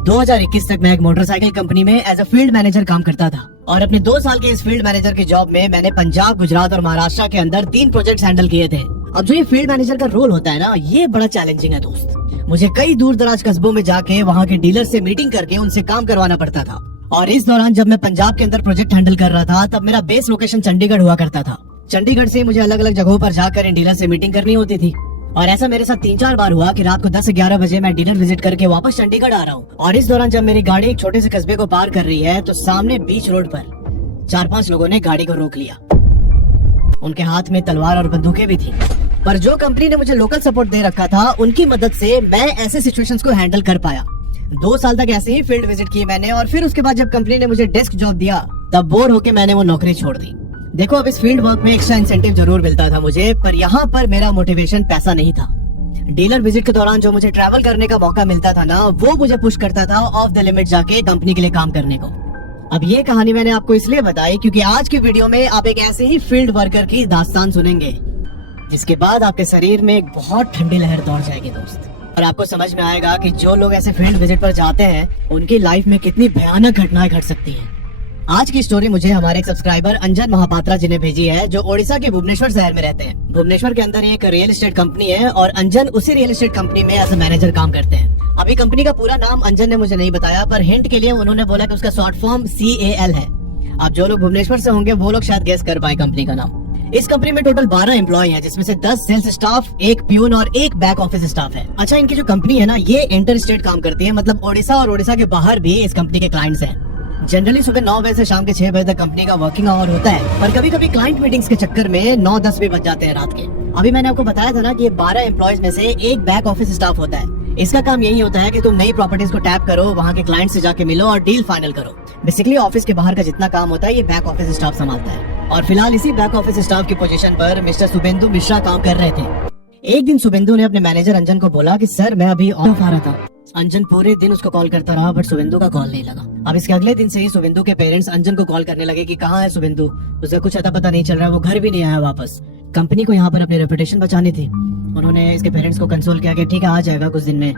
2021 तक मैं एक मोटरसाइकिल कंपनी में एज अ फील्ड मैनेजर काम करता था और अपने 2 साल के इस फील्ड मैनेजर की जॉब में मैंने पंजाब, गुजरात और महाराष्ट्र के अंदर 3 प्रोजेक्ट्स हैंडल किए थे। अब जो ये फील्ड मैनेजर का रोल होता है ना, ये बड़ा चैलेंजिंग है दोस्त। मुझे कई दूर दराज कस्बों में जाके वहाँ के डीलर से मीटिंग करके उनसे काम करवाना पड़ता था। और इस दौरान जब मैं पंजाब के अंदर प्रोजेक्ट हैंडल कर रहा था, तब मेरा बेस लोकेशन चंडीगढ़ हुआ करता था। चंडीगढ़ से मुझे अलग अलग जगहों पर जाकर इन डीलर से मीटिंग करनी होती थी। और ऐसा मेरे साथ 3-4 बार हुआ कि रात को 10-11 बजे मैं डीलर विजिट करके वापस चंडीगढ़ आ रहा हूँ। और इस दौरान जब मेरी गाड़ी एक छोटे से कस्बे को पार कर रही है, तो सामने बीच रोड पर 4-5 लोगों ने गाड़ी को रोक लिया। उनके हाथ में तलवार और बंदूकें भी थी। पर जो कंपनी ने मुझे लोकल सपोर्ट दे रखा था, उनकी मदद से मैं ऐसे सिचुएशंस को हैंडल कर पाया। 2 साल तक ऐसे ही फील्ड विजिट की मैंने, और फिर उसके बाद जब कंपनी ने मुझे डेस्क जॉब दिया, तब बोर होकर मैंने वो नौकरी छोड़ दी। देखो, अब इस फील्ड वर्क में एक्स्ट्रा इंसेंटिव जरूर मिलता था मुझे, पर यहाँ पर मेरा मोटिवेशन पैसा नहीं था। डीलर विजिट के दौरान जो मुझे ट्रैवल करने का मौका मिलता था ना, वो मुझे पुश करता था ऑफ द लिमिट जाके कंपनी के लिए काम करने को। अब ये कहानी मैंने आपको इसलिए बताई क्योंकि आज की वीडियो में आप एक ऐसे ही फील्ड वर्कर की दास्तान सुनेंगे, जिसके बाद आपके शरीर में एक बहुत ठंडी लहर दौड़ जाएगी दोस्त। और आपको समझ में आएगा कि जो लोग ऐसे फील्ड विजिट पर जाते हैं, उनकी लाइफ में कितनी भयानक घटनाएं घट सकती हैं। आज की स्टोरी मुझे हमारे एक सब्सक्राइबर अंजन महापात्रा जी ने भेजी है, जो ओडिशा के भुवनेश्वर शहर में रहते हैं। भुवनेश्वर के अंदर एक रियल एस्टेट कंपनी है और अंजन उसी रियल एस्टेट कंपनी में एज अ मैनेजर काम करते हैं। अभी कंपनी का पूरा नाम अंजन ने मुझे नहीं बताया, पर हिंट के लिए उन्होंने बोला कि उसका शॉर्ट फॉर्म CAL है। अब जो लोग भुवनेश्वर से होंगे वो लोग शायद गेस कर पाए कंपनी का नाम। इस कंपनी में टोटल 12 एम्प्लॉय हैं, जिसमें से 10 सेल्स स्टाफ, 1 प्यून और 1 बैक ऑफिस स्टाफ है। अच्छा, इनकी जो कंपनी है ना, ये इंटर स्टेट काम करती है, मतलब ओडिशा और ओडिशा के बाहर भी इस कंपनी के क्लाइंट्स हैं। जनरली सुबह 9 बजे से शाम के 6 बजे तक कंपनी का वर्किंग आवर होता है, पर कभी कभी क्लाइंट मीटिंग्स के चक्कर में 9-10 भी बज जाते हैं रात के। अभी मैंने आपको बताया था ना कि ये 12 एम्प्लॉयज में से 1 बैक ऑफिस स्टाफ होता है। इसका काम यही होता है कि तुम नई प्रॉपर्टीज को टैप करो, वहाँ के क्लाइंट से जाके मिलो और डील फाइनल करो। बेसिकली ऑफिस के बाहर का जितना काम होता है, ये बैक ऑफिस स्टाफ संभालता है। और फिलहाल इसी बैक ऑफिस स्टाफ की पोजीशन पर मिस्टर शुभेंदु मिश्रा काम कर रहे थे। एक दिन शुभेंदु ने अपने मैनेजर अंजन को बोला कि सर, मैं अभी ऑफ आ रहा था। अंजन पूरे दिन उसको कॉल करता रहा, बट शुभेंदु का कॉल नहीं लगा। अब इसके अगले दिन से ही शुभेंदु के पेरेंट्स अंजन को कॉल करने लगे कि कहाँ है शुभेंदु, उसका कुछ अता पता नहीं चल रहा है, वो घर भी नहीं आया वापस। कंपनी को यहाँ पर अपनी रेपुटेशन बचानी थी। उन्होंने इसके पेरेंट्स को कंसोल किया कि ठीक है, आ जाएगा कुछ दिन में।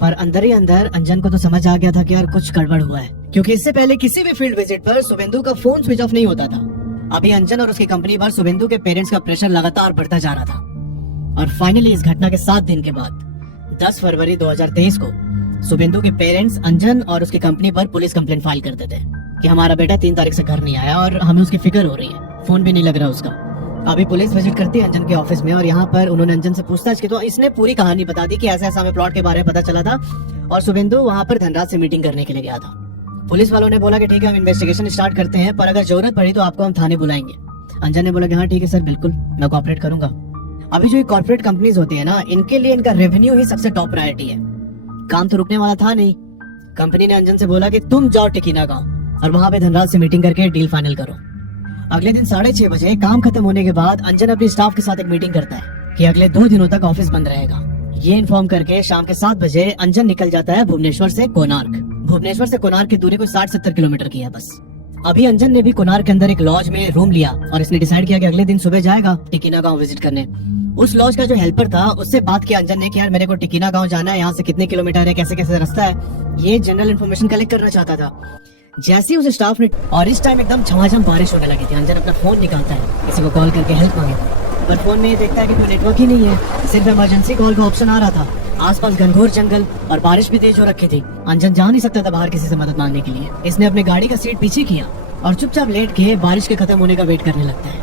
पर अंदर ही अंदर अंजन को तो समझ आ गया था कि यार कुछ गड़बड़ हुआ है, क्योंकि इससे पहले किसी भी फील्ड विजिट पर शुभेंदु का फोन स्विच ऑफ नहीं होता था। अभी अंजन और उसकी कंपनी पर शुभेंदु के पेरेंट्स का प्रेशर लगातार बढ़ता जा रहा था। और फाइनली इस घटना के 7 दिन के बाद 10 फरवरी 2023 को शुभेंदु के पेरेंट्स अंजन और उसकी कंपनी पर पुलिस कंप्लेंट फाइल करते थे कि हमारा बेटा 3 तारीख से घर नहीं आया और हमें उसकी फिक्र हो रही है, फोन भी नहीं लग रहा उसका। अभी पुलिस विजिट करती है अंजन के ऑफिस में, और यहाँ पर उन्होंने अंजन से पूछताछ की तो इसने पूरी कहानी बता दी कि ऐसा ऐसा हमें प्लॉट के बारे में पता चला था और शुभेंदु वहाँ पर धनराज से मीटिंग करने के लिए गया था। पुलिस वालों ने बोला कि ठीक है, हम इन्वेस्टिगेशन स्टार्ट करते हैं, पर अगर जरूरत पड़ी तो आपको हम थाने बुलाएंगे। अंजन ने बोला कि हाँ ठीक है सर, बिल्कुल मैं कोऑपरेट करूंगा। अभी जो कॉर्पोरेट कंपनीज होती है ना, इनके लिए इनका रेवेन्यू ही सबसे टॉप प्रायोरिटी है। काम तो रुकने वाला था नहीं। कंपनी ने अंजन से बोला कि तुम जाओ टिकीना गांव और वहां पे धनराज से मीटिंग करके डील फाइनल करो। अगले दिन 6:30 बजे काम खत्म होने के बाद अंजन अपने स्टाफ के साथ एक मीटिंग करता है कि अगले 2 दिनों तक ऑफिस बंद रहेगा। ये इन्फॉर्म करके शाम के 7 बजे अंजन निकल जाता है भुवनेश्वर से कोणार्क। भुवनेश्वर से कोणार्क की दूरी कोई 60-70 किलोमीटर की है बस। अभी अंजन ने भी कोणार्क के अंदर एक लॉज में रूम लिया और इसने डिसाइड किया कि अगले दिन सुबह जाएगा टिकीना गांव विजिट करने। उस लॉज का जो हेल्पर था, उससे बात किया अंजन ने कि यार मेरे को टिकीना गांव जाना है, यहाँ से कितने किलोमीटर है, कैसे कैसे रास्ता है, ये जनरल इन्फॉर्मेशन कलेक्ट करना चाहता था। जैसे ही उस स्टाफ ने, और इस टाइम एकदम झमाझम बारिश होने लगी थी, अंजन अपना फोन निकालता है, किसी को कॉल करके हेल्प मांगे, पर फोन में ये देखता है कि कोई नेटवर्क ही नहीं है, सिर्फ इमरजेंसी कॉल का ऑप्शन आ रहा था। आसपास घनघोर जंगल और बारिश भी तेज हो रखी थी। अंजन जा नहीं सकता था बाहर किसी से मदद मांगने के लिए। इसने अपने गाड़ी का सीट पीछे किया और चुपचाप लेट के बारिश के खत्म होने का वेट करने लगता है।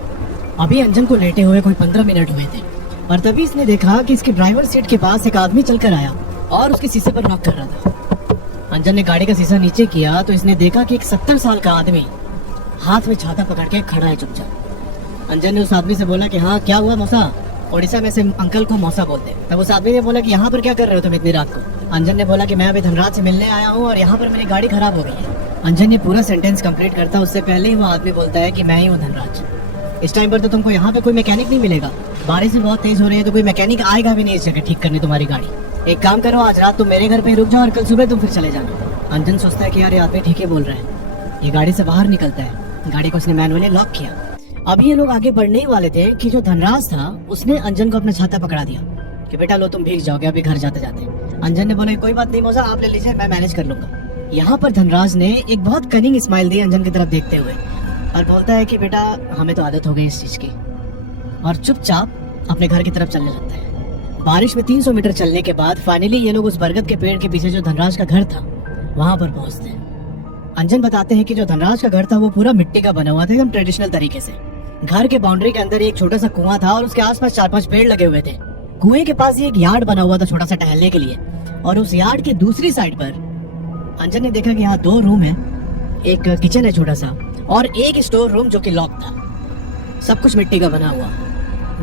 अभी अंजन को लेटे हुए कोई 15 मिनट हुए थे, और तभी इसने देखा कि इसके ड्राइवर सीट के पास एक आदमी चलकर आया और उसके शीशे पर नॉक कर रहा था। अंजन ने गाड़ी का शीशा नीचे किया तो इसने देखा कि एक 70 साल का आदमी हाथ में छाता पकड़ के खड़ा है चुपचाप। अंजन ने उस आदमी से बोला कि हाँ क्या हुआ मौसा, ओडिशा में से अंकल को मौसा बोलते हैं। तब उस आदमी ने बोला कि यहाँ पर क्या कर रहे हो तुम इतनी रात को। अंजन ने बोला कि मैं अभी धनराज से मिलने आया हूँ और यहाँ पर मेरी गाड़ी खराब हो गई है। अंजन ने पूरा सेंटेंस कंप्लीट करता उससे पहले ही वो आदमी बोलता है कि मैं ही हूँ धनराज। इस टाइम पर तो तुमको यहाँ पे कोई मैकेनिक नहीं मिलेगा, बारिश भी बहुत तेज हो रही है, तो कोई मैकेनिक आएगा भी नहीं इस जगह ठीक करने तुम्हारी गाड़ी। एक काम करो, आज रात तुम मेरे घर पे रुक जाओ और कल सुबह तुम फिर चले जाना। अंजन सोचता है कि यार ये आदमी ठीक है बोल रहा है। ये गाड़ी से बाहर निकलता है, गाड़ी को उसने मैनुअली लॉक किया। अभी ये लोग आगे बढ़ने ही वाले थे कि जो धनराज था उसने अंजन को अपना छाता पकड़ा दिया कि बेटा लो तुम भीग जाओगे अभी घर जाते जाते। अंजन ने बोला कोई बात नहीं मौसा, आप ले लीजिए, मैं मैनेज कर लूंगा। यहाँ पर धनराज ने एक बहुत कनिंग स्माइल दी अंजन की तरफ देखते हुए और बोलता है कि बेटा हमें तो आदत हो गई इस चीज की, और चुपचाप अपने घर की तरफ चलने लगता है। बारिश में 300 मीटर चलने के बाद फाइनली ये लोग उस बरगद के पेड़ के पीछे जो धनराज का घर था वहां पर पहुंचते हैं। अंजन बताते हैं कि जो धनराज का घर था वो पूरा मिट्टी का बना हुआ था, एकदम ट्रेडिशनल तरीके से। घर के बाउंड्री के अंदर एक छोटा सा कुआं था और उसके आसपास 4-5 पेड़ लगे हुए थे। कुएं के पास ही एक यार्ड बना हुआ था छोटा सा टहलने के लिए, और उस यार्ड की दूसरी साइड पर अंजन ने देखा कि यहाँ 2 रूम है, एक किचन है छोटा सा और एक स्टोर रूम जो कि लॉक था, सब कुछ मिट्टी का बना हुआ।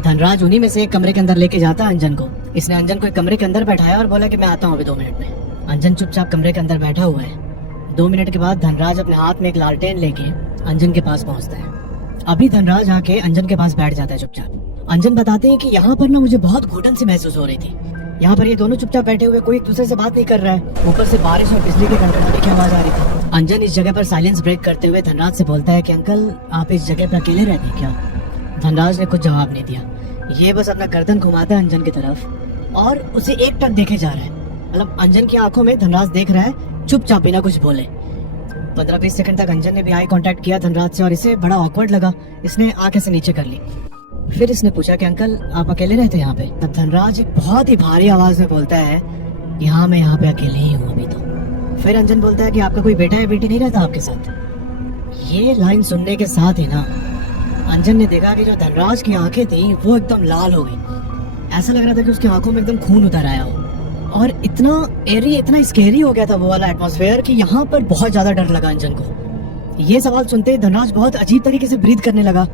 धनराज उन्हीं में से एक कमरे के अंदर लेके जाता है अंजन को। इसने अंजन को एक कमरे के अंदर बैठाया और बोला कि मैं आता हूँ अभी 2 मिनट में। अंजन चुपचाप कमरे के अंदर बैठा हुआ है। 2 मिनट के बाद धनराज अपने हाथ में एक लालटेन लेके अंजन के पास पहुंचता है। अभी धनराज आके अंजन के पास बैठ जाता है चुपचाप। अंजन बताते हैं कि यहाँ पर ना मुझे बहुत घुटन सी महसूस हो रही थी। यहाँ पर ये दोनों चुपचाप बैठे हुए, कोई एक दूसरे से बात नहीं कर रहा है। ऊपर से बारिश और बिजली के कड़कड़ाने की आवाज आ रही थी। अंजन इस जगह पर साइलेंस ब्रेक करते हुए धनराज से बोलता है कि अंकल आप इस जगह पर अकेले रहते हैं क्या? धनराज ने कुछ जवाब नहीं दिया। ये बस अपना गर्दन घुमाता है अंजन की तरफ और उसे एक टक देखे जा रहा है। मतलब अंजन की आंखों में धनराज देख रहा है चुपचाप बिना कुछ बोले। 15-20 सेकंड तक अंजन ने भी आई कांटेक्ट किया धनराज से और इसे बड़ा ऑकवर्ड लगा। इसने आंखें से नीचे कर ली। फिर इसने पूछा कि अंकल आप अकेले रहते हैं यहाँ पे? तब धनराज एक बहुत ही भारी आवाज में बोलता है यहाँ मैं यहाँ पे अकेले ही हूँ अभी तो। फिर अंजन बोलता है कि आपका कोई बेटा या बेटी नहीं रहता आपके साथ? ये लाइन सुनने के साथ ही ना अंजन ने देखा कि जो धनराज की आंखें थी वो एकदम लाल हो गई। ऐसा लग रहा था कि उसकी आंखों में एकदम खून उतर आया हो, और इतना एरी, इतना स्केरी हो गया था वो वाला एटमॉस्फेयर कि यहाँ पर बहुत ज्यादा डर लगा अंजन को। ये सवाल सुनते ही धनराज बहुत अजीब तरीके से ब्रीथ करने लगा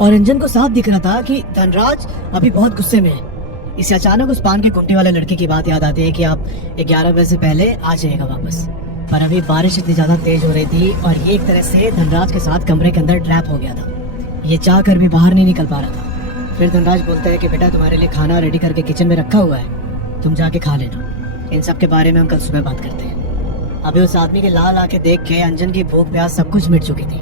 और अंजन को साफ दिख रहा था कि धनराज अभी बहुत गुस्से में है। इसे अचानक उस पान के कुंटे वाले लड़के की बात याद आती है कि आप 11 बजे से पहले आ जाइएगा वापस। पर अभी बारिश इतनी ज्यादा तेज हो रही थी और ये एक तरह से धनराज के साथ कमरे के अंदर ट्रैप हो गया था। ये चाह कर भी बाहर नहीं निकल पा रहा था। फिर धनराज बोलता है कि बेटा तुम्हारे लिए खाना रेडी करके किचन में रखा हुआ है, तुम जाके खा लेना। इन सब के बारे में हम कल सुबह बात करते हैं। अभी उस आदमी के लाल आंखें देख के अंजन की भूख प्यास सब कुछ मिट चुकी थी।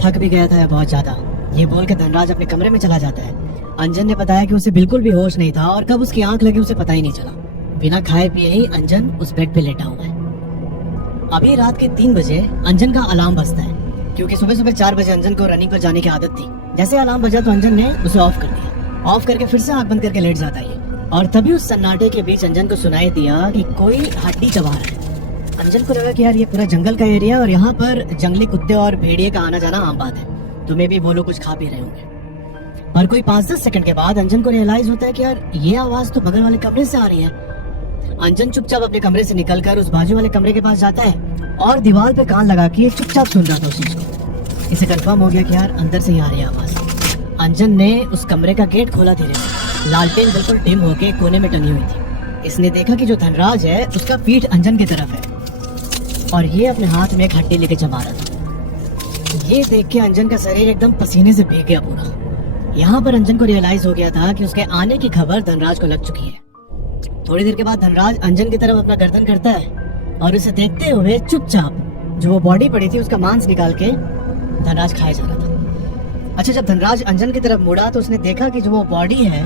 थक भी गया था बहुत ज्यादा। ये बोल के धनराज अपने कमरे में चला जाता है। अंजन ने बताया कि उसे बिल्कुल भी होश नहीं था और कब उसकी आंख लगी उसे पता ही नहीं चला। बिना खाए पिए ही अंजन उस बेड पे लेटा हुआ है। अभी रात के 3 बजे अंजन का अलार्म बजता है, क्योंकि सुबह सुबह 4 बजे अंजन को रनिंग पर जाने की आदत थी। जैसे अलार्म बजा तो अंजन ने उसे ऑफ कर दिया। ऑफ करके फिर से आंख बंद करके लेट जाता है और तभी उस सन्नाटे के बीच अंजन को सुनाई दिया कि कोई हड्डी चबा रहा है। अंजन को लगा कि यार ये पूरा जंगल का एरिया और यहाँ पर जंगली कुत्ते और भेड़िए का आना जाना आम बात है, तुम्हें भी वो लोग कुछ खा पी रहे होंगे। पर कोई 5-10 सेकंड के बाद अंजन को रियलाइज होता है कि यार ये आवाज तो बगल वाले कमरे से आ रही है। अंजन चुपचाप अपने कमरे से निकलकर उस बाजू वाले कमरे के पास जाता है और दीवार पे कान लगा के चुपचाप सुन रहा था उस चीज को। इसे कंफर्म हो गया कि यार अंदर से ही आ रही है आवाज। अंजन ने उस कमरे का गेट खोला धीरे से। लालटेन बिल्कुल डिम होके कोने में टंगी हुई थी। इसने देखा कि जो धनराज है उसका पीठ अंजन की तरफ है और ये अपने हाथ में एक हड्डी लेके चबा रहा था। ये देख के अंजन का शरीर एकदम पसीने से भीग गया पूरा। यहाँ पर अंजन को रियलाइज हो गया था कि उसके आने की खबर धनराज को लग चुकी है। थोड़ी देर के बाद धनराज अंजन की तरफ अपना गर्दन करता है और उसे देखते हुए चुपचाप जो वो बॉडी पड़ी थी उसका मांस निकाल के धनराज खाए जा रहा था। अच्छा, जब धनराज अंजन की तरफ मुड़ा तो उसने देखा कि जो वो बॉडी है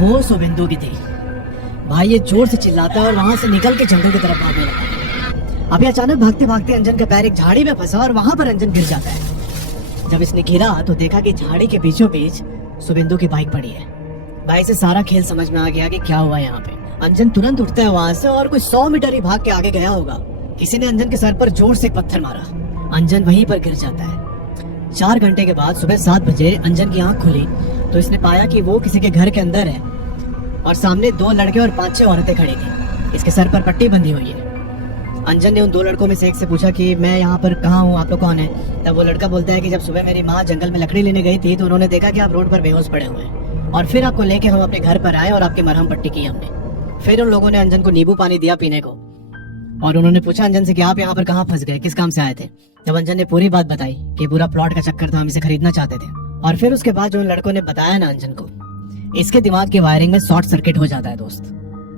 वो शुभेंदु की थी। भाई ये जोर से चिल्लाता है और वहां से निकल के जंगल की तरफ भागने लगा। अभी अचानक भागते भागते अंजन का पैर एक झाड़ी में फंसा और वहां पर अंजन गिर जाता है। जब इसने गिरा तो देखा कि झाड़ी के बीचों बीच शुभेंदु की बाइक पड़ी है। भाई से सारा खेल समझ में आ गया कि क्या हुआ यहाँ पे। अंजन तुरंत उठता है वहां से और कोई 100 मीटर ही भाग के आगे गया होगा। किसी ने अंजन के सर पर जोर से पत्थर मारा। अंजन वहीं पर गिर जाता है। 4 घंटे के बाद सुबह 7 बजे अंजन की आंख खुली तो इसने पाया कि वो किसी के घर के अंदर है और सामने 2 लड़के और 5-6 औरतें खड़ी थी। इसके सर पर पट्टी बंधी हुई है। अंजन ने उन 2 लड़कों में से एक से पूछा कि मैं यहाँ पर कहाँ हूँ, आप लोग कौन है? तब वो लड़का बोलता है कि जब सुबह मेरी माँ जंगल में लकड़ी लेने गई थी तो उन्होंने देखा कि आप रोड पर बेहोश पड़े हुए हैं और फिर आपको लेके हम अपने घर पर आए और आपकी मरहम पट्टी की हमने। फिर उन लोगों ने अंजन को नींबू पानी दिया पीने को और उन्होंने पूछा अंजन से कि आप यहाँ पर कहाँ फंस गए, किस काम से आए थे? जब अंजन ने पूरी बात बताई कि पूरा प्लॉट का चक्कर था, हम इसे खरीदना चाहते थे। और फिर उसके बाद जो उन लड़कों ने बताया ना अंजन को, इसके दिमाग की वायरिंग में शॉर्ट सर्किट हो जाता है दोस्त।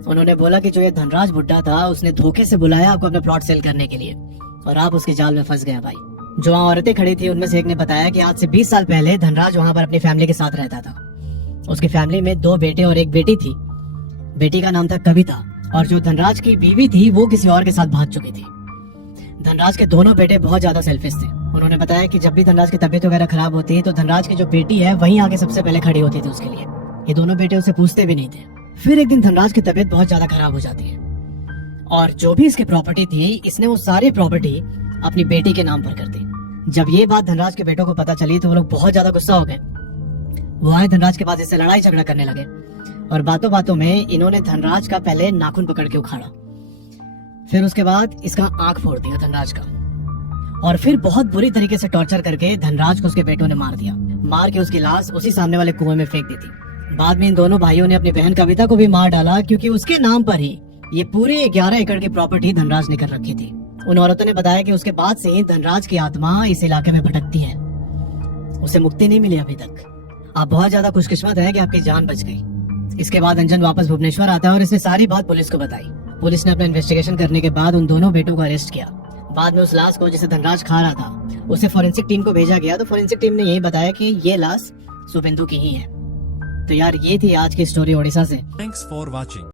उन्होंने बोला कि जो ये धनराज बुड्ढा था उसने धोखे से बुलाया आपको अपने प्लॉट सेल करने के लिए और आप उसके जाल में फंस गए भाई। जो वहाँ औरतें खड़ी थी उनमें से एक ने बताया कि आज से 20 साल पहले धनराज वहाँ पर अपनी फैमिली के साथ रहता था। उसकी फैमिली में 2 बेटे और 1 बेटी थी। बेटी का नाम था कविता और जो धनराज की बीवी थी वो किसी और के साथ भाग चुकी थी। धनराज के दोनों बेटे बहुत ज्यादा सेल्फिश थे। उन्होंने बताया कि जब भी धनराज की तबीयत वगैरह खराब होती है तो धनराज की जो बेटी है वहीं आके सबसे पहले खड़ी होती थी उसके लिए। ये दोनों बेटे उसे पूछते भी नहीं थे। फिर एक दिन धनराज की तबीयत बहुत ज्यादा खराब हो जाती है और जो भी इसकी प्रॉपर्टी थी इसने वो सारी प्रॉपर्टी अपनी बेटी के नाम पर कर दी। जब ये बात धनराज के बेटों को पता चली तो वो लोग बहुत ज्यादा गुस्सा हो गए। वो आए धनराज के पास, इससे लड़ाई झगड़ा करने लगे और बातों बातों में इन्होंने धनराज का पहले नाखून पकड़ के उखाड़ा, फिर उसके बाद इसका आंख फोड़ दिया धनराज का, और फिर बहुत बुरी तरीके से टॉर्चर करके धनराज को उसके बेटों ने मार दिया। मार के उसकी लाश उसी सामने वाले कुएं में फेंक दी थी। बाद में इन दोनों भाइयों ने अपनी बहन कविता को भी मार डाला क्योंकि उसके नाम पर ही ये पूरे 11 एकड़ की प्रॉपर्टी धनराज ने कर रखी थी। उन औरतों ने बताया कि उसके बाद से ही धनराज की आत्मा इस इलाके में भटकती है, उसे मुक्ति नहीं मिली अभी तक। आप बहुत ज्यादा खुशकिस्मत है कि आपकी जान बच गई। इसके बाद अंजन वापस भुवनेश्वर आता है और इसने सारी बात पुलिस को बताई। पुलिस ने अपना इन्वेस्टिगेशन करने के बाद उन दोनों बेटों को अरेस्ट किया। बाद में उस लाश को जिसे धनराज खा रहा था उसे फॉरेंसिक टीम को भेजा गया तो फॉरेंसिक टीम ने यही बताया कि ये लाश शुभेंदु की ही है। तो यार ये थी आज की स्टोरी ओडिशा से। Thanks for watching.